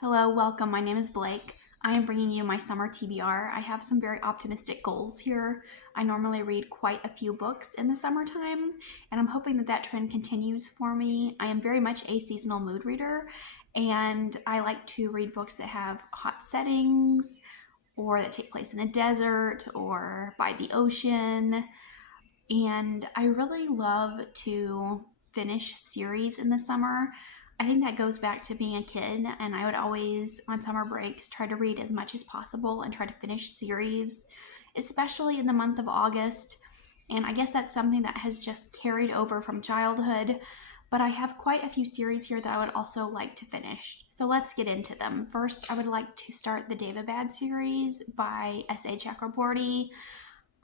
Hello, welcome. My name is Blake. I am bringing you my summer TBR. I have some very optimistic goals here. I normally read quite a few books in the summertime, and I'm hoping that that trend continues for me. I am very much a seasonal mood reader, and I like to read books that have hot settings or that take place in a desert or by the ocean. And I really love to finish series in the summer. I think that goes back to being a kid, and I would always, on summer breaks, try to read as much as possible and try to finish series, especially in the month of August. And I guess that's something that has just carried over from childhood, but I have quite a few series here that I would also like to finish. So let's get into them. First, I would like to start the Daevabad series by S.A. Chakraborty.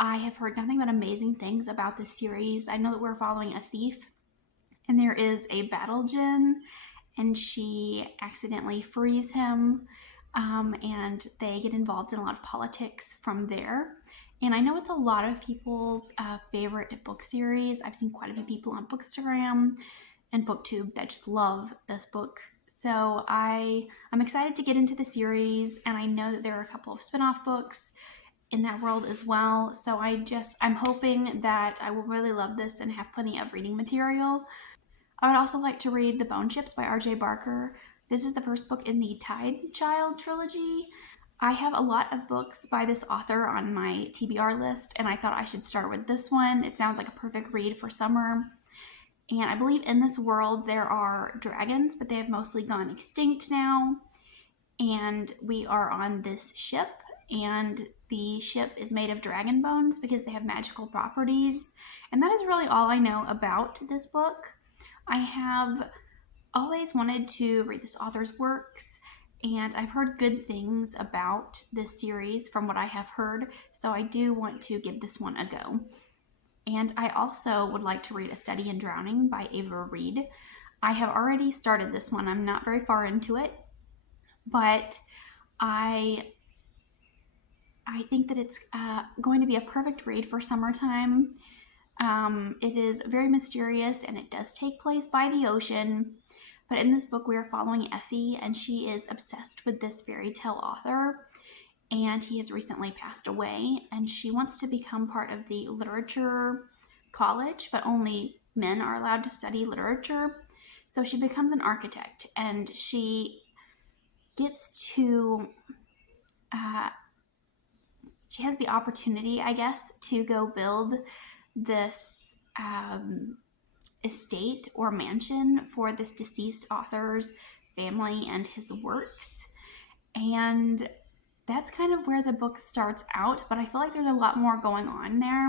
I have heard nothing but amazing things about this series. I know that we're following a thief, and there is a battle djinn, and she accidentally frees him, and they get involved in a lot of politics from there. And I know it's a lot of people's favorite book series. I've seen quite a few people on Bookstagram and BookTube that just love this book. So I'm excited to get into the series, and I know that there are a couple of spin-off books in that world as well. So I'm hoping that I will really love this and have plenty of reading material. I would also like to read The Bone Ships by R.J. Barker. This is the first book in the Tide Child trilogy. I have a lot of books by this author on my TBR list, and I thought I should start with this one. It sounds like a perfect read for summer. And I believe in this world there are dragons, but they have mostly gone extinct now. And we are on this ship, and the ship is made of dragon bones because they have magical properties. And that is really all I know about this book. I have always wanted to read this author's works, and I've heard good things about this series from what I have heard, so I do want to give this one a go. And I also would like to read A Study in Drowning by Ava Reed. I have already started this one. I'm not very far into it, but I think that it's going to be a perfect read for summertime. It is very mysterious, and it does take place by the ocean. But in this book, we are following Effie, and she is obsessed with this fairy tale author. And he has recently passed away, and she wants to become part of the literature college, but only men are allowed to study literature. So she becomes an architect, and she gets to she has the opportunity, I guess, to go build this estate or mansion for this deceased author's family and his works. And that's kind of where the book starts out, but I feel like there's a lot more going on there.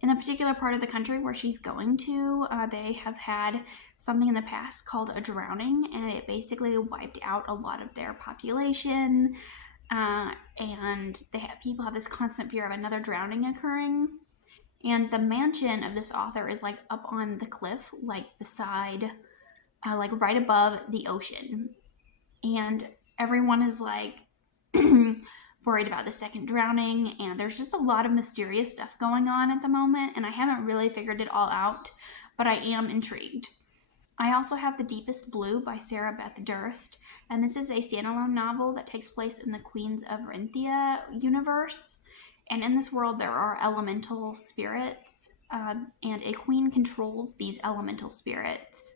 In the particular part of the country where she's going to, they have had something in the past called a drowning, and it basically wiped out a lot of their population. And people have this constant fear of another drowning occurring. And the mansion of this author is like up on the cliff, like beside, like right above the ocean. And everyone is like worried about the second drowning, and there's just a lot of mysterious stuff going on at the moment, and I haven't really figured it all out, but I am intrigued. I also have The Deepest Blue by Sarah Beth Durst, and this is a standalone novel that takes place in the Queens of Renthia universe. And in this world, there are elemental spirits, and a queen controls these elemental spirits.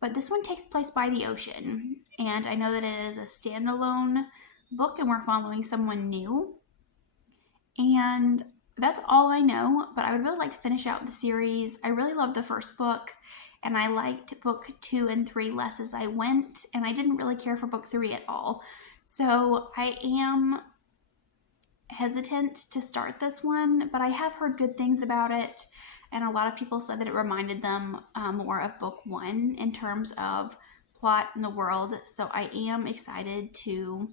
But this one takes place by the ocean, and I know that it is a standalone book, and we're following someone new. And that's all I know, but I would really like to finish out the series. I really loved the first book, and I liked book 2 and 3 less as I went, and I didn't really care for book 3 at all. So I am hesitant to start this one, but I have heard good things about it, and a lot of people said that it reminded them more of book 1 in terms of plot and the world. So I am excited to,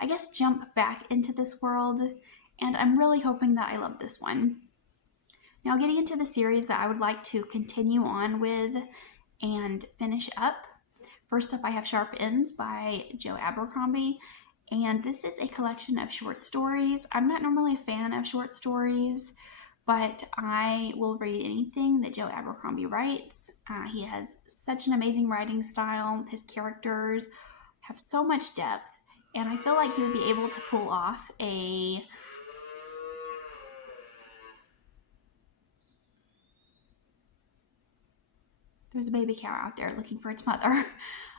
I guess, jump back into this world, and I'm really hoping that I love this one. Now, getting into the series that I would like to continue on with and finish up. First up, I have Sharp Ends by Joe Abercrombie, and this is a collection of short stories. I'm not normally a fan of short stories, but I will read anything that Joe Abercrombie writes. He has such an amazing writing style. His characters have so much depth, and I feel like he would be able to pull off a there's a baby cow out there looking for its mother.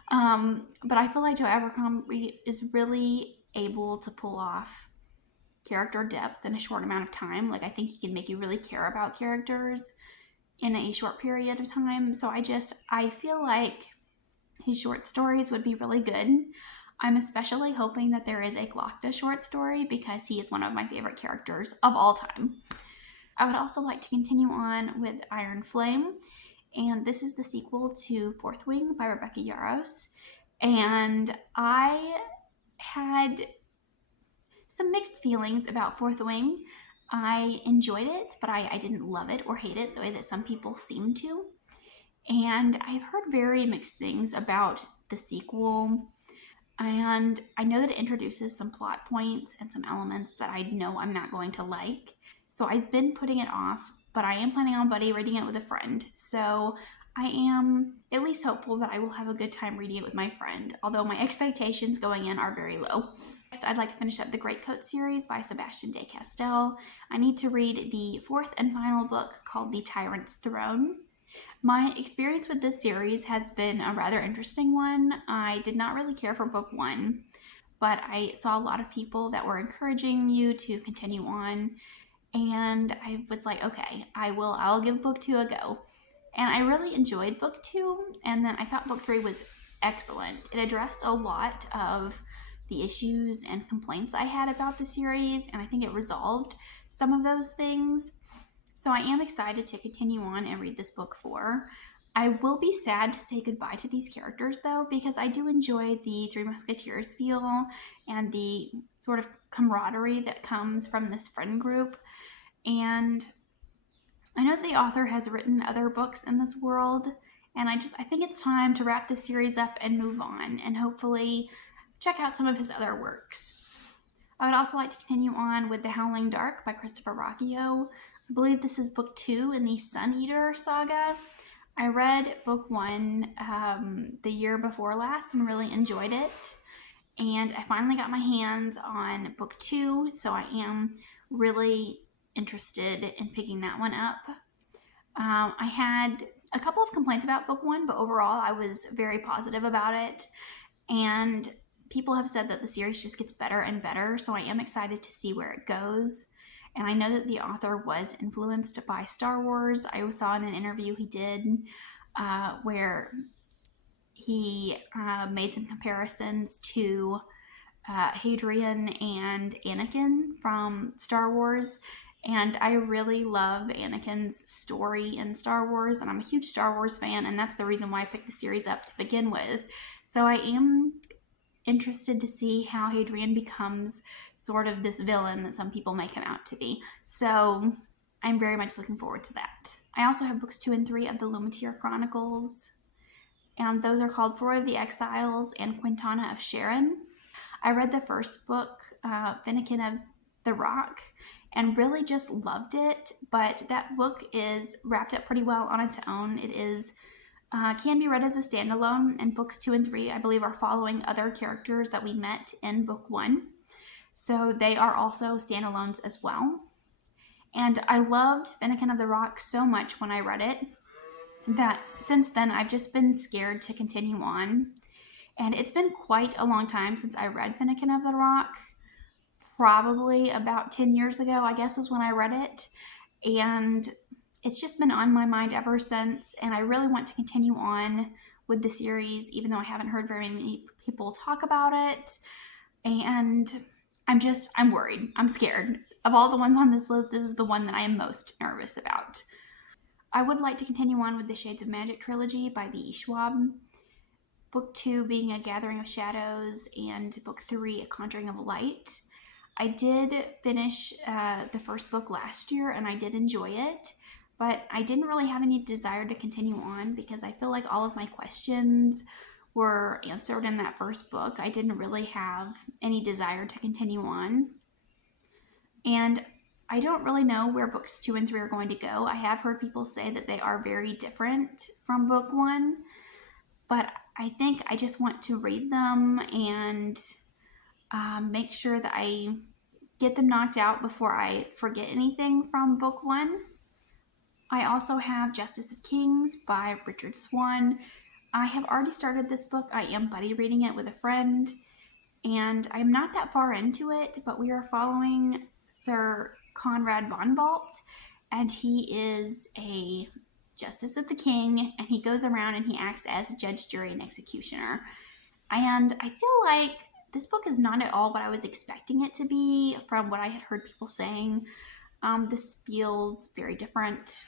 But I feel like Joe Abercrombie is really able to pull off character depth in a short amount of time. Like, I think he can make you really care about characters in a short period of time. So I feel like his short stories would be really good. I'm especially hoping that there is a Glokta short story because he is one of my favorite characters of all time. I would also like to continue on with Iron Flame, and this is the sequel to Fourth Wing by Rebecca Yarros. And I had some mixed feelings about Fourth Wing. I enjoyed it, but I didn't love it or hate it the way that some people seem to. And I've heard very mixed things about the sequel. And I know that it introduces some plot points and some elements that I know I'm not going to like. So I've been putting it off, but I am planning on buddy reading it with a friend. So I am at least hopeful that I will have a good time reading it with my friend, although my expectations going in are very low. Next, I'd like to finish up the Greatcoat series by Sebastian de Castell. I need to read the fourth and final book called The Tyrant's Throne. My experience with this series has been a rather interesting one. I did not really care for book one, but I saw a lot of people that were encouraging you to continue on, and I was like, okay, I'll give book two a go. And I really enjoyed book two, and then I thought book three was excellent. It addressed a lot of the issues and complaints I had about the series, and I think it resolved some of those things. So I am excited to continue on and read this book 4. I will be sad to say goodbye to these characters, though, because I do enjoy the Three Musketeers feel and the sort of camaraderie that comes from this friend group. And I know the author has written other books in this world, and I think it's time to wrap this series up and move on, and hopefully check out some of his other works. I would also like to continue on with The Howling Dark by Christopher Ruocchio. I believe this is book 2 in the Sun Eater saga. I read book 1 the year before last and really enjoyed it. And I finally got my hands on book 2, so I am really interested in picking that one up. I had a couple of complaints about book 1, but overall I was very positive about it. And people have said that the series just gets better and better, so I am excited to see where it goes. And I know that the author was influenced by Star Wars. I saw in an interview he did where he made some comparisons to Hadrian and Anakin from Star Wars. And I really love Anakin's story in Star Wars, and I'm a huge Star Wars fan, and that's the reason why I picked the series up to begin with. So I am interested to see how Hadrian becomes sort of this villain that some people make him out to be. So I'm very much looking forward to that. I also have books 2 and 3 of the Lumitere Chronicles, and those are called Four of the Exiles and Quintana of Sharon. I read the first book, Finnegan of the Rock, and really just loved it, but that book is wrapped up pretty well on its own. It is can be read as a standalone, and books 2 and 3, I believe, are following other characters that we met in book 1. So they are also standalones as well. And I loved Finnegan of the Rock so much when I read it that since then I've just been scared to continue on. And it's been quite a long time since I read Finnegan of the Rock. Probably about 10 years ago, I guess, was when I read it. And it's just been on my mind ever since, and I really want to continue on with the series, even though I haven't heard very many people talk about it. And I'm worried. I'm scared. Of all the ones on this list, this is the one that I am most nervous about. I would like to continue on with the Shades of Magic trilogy by B.E. Schwab. Book 2 being A Gathering of Shadows, and book 3, A Conjuring of Light. I did finish the first book last year, and I did enjoy it, but I didn't really have any desire to continue on because I feel like all of my questions were answered in that first book. I didn't really have any desire to continue on. And I don't really know where books 2 and 3 are going to go. I have heard people say that they are very different from book 1, but I think I just want to read them and make sure that I get them knocked out before I forget anything from book one. I also have Justice of Kings by Richard Swan. I have already started this book. I am buddy reading it with a friend, and I'm not that far into it, but we are following Sir Conrad von Valt, and he is a justice of the king, and he goes around and he acts as judge, jury, and executioner. And I feel like this book is not at all what I was expecting it to be from what I had heard people saying. This feels very different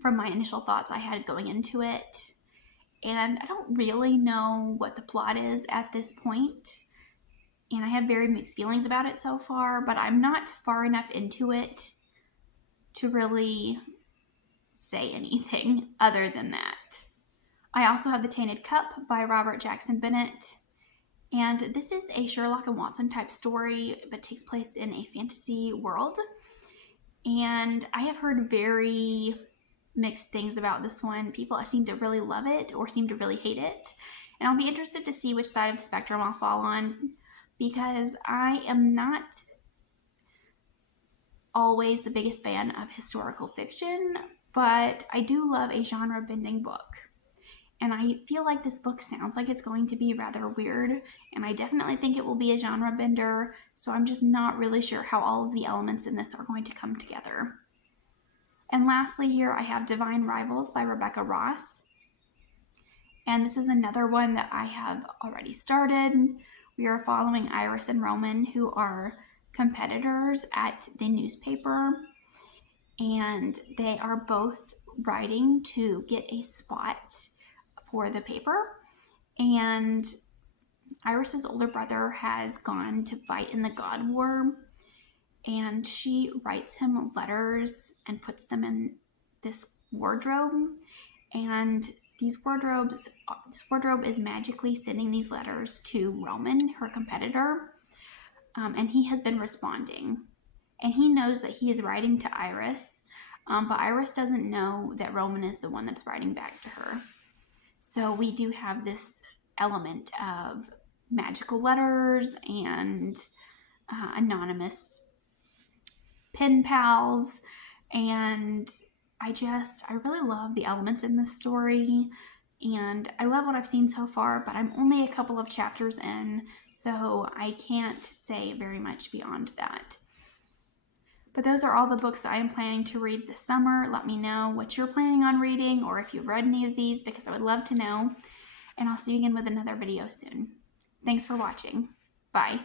from my initial thoughts I had going into it. And I don't really know what the plot is at this point. And I have very mixed feelings about it so far, but I'm not far enough into it to really say anything other than that. I also have The Tainted Cup by Robert Jackson Bennett. And this is a Sherlock and Watson type story, but takes place in a fantasy world. And I have heard very mixed things about this one. People seem to really love it or seem to really hate it. And I'll be interested to see which side of the spectrum I'll fall on, because I am not always the biggest fan of historical fiction, but I do love a genre-bending book. And I feel like this book sounds like it's going to be rather weird, and I definitely think it will be a genre bender, so I'm just not really sure how all of the elements in this are going to come together. And lastly here, I have Divine Rivals by Rebecca Ross. And this is another one that I have already started. We are following Iris and Roman, who are competitors at the newspaper, and they are both writing to get a spot for the paper. And Iris's older brother has gone to fight in the God War, and she writes him letters and puts them in this wardrobe. And this wardrobe is magically sending these letters to Roman, her competitor, and he has been responding. And he knows that he is writing to Iris, but Iris doesn't know that Roman is the one that's writing back to her. So we do have this element of magical letters and anonymous pen pals, and I really love the elements in this story, and I love what I've seen so far, but I'm only a couple of chapters in, so I can't say very much beyond that. But those are all the books that I am planning to read this summer. Let me know what you're planning on reading, or if you've read any of these, because I would love to know. And I'll see you again with another video soon. Thanks for watching. Bye.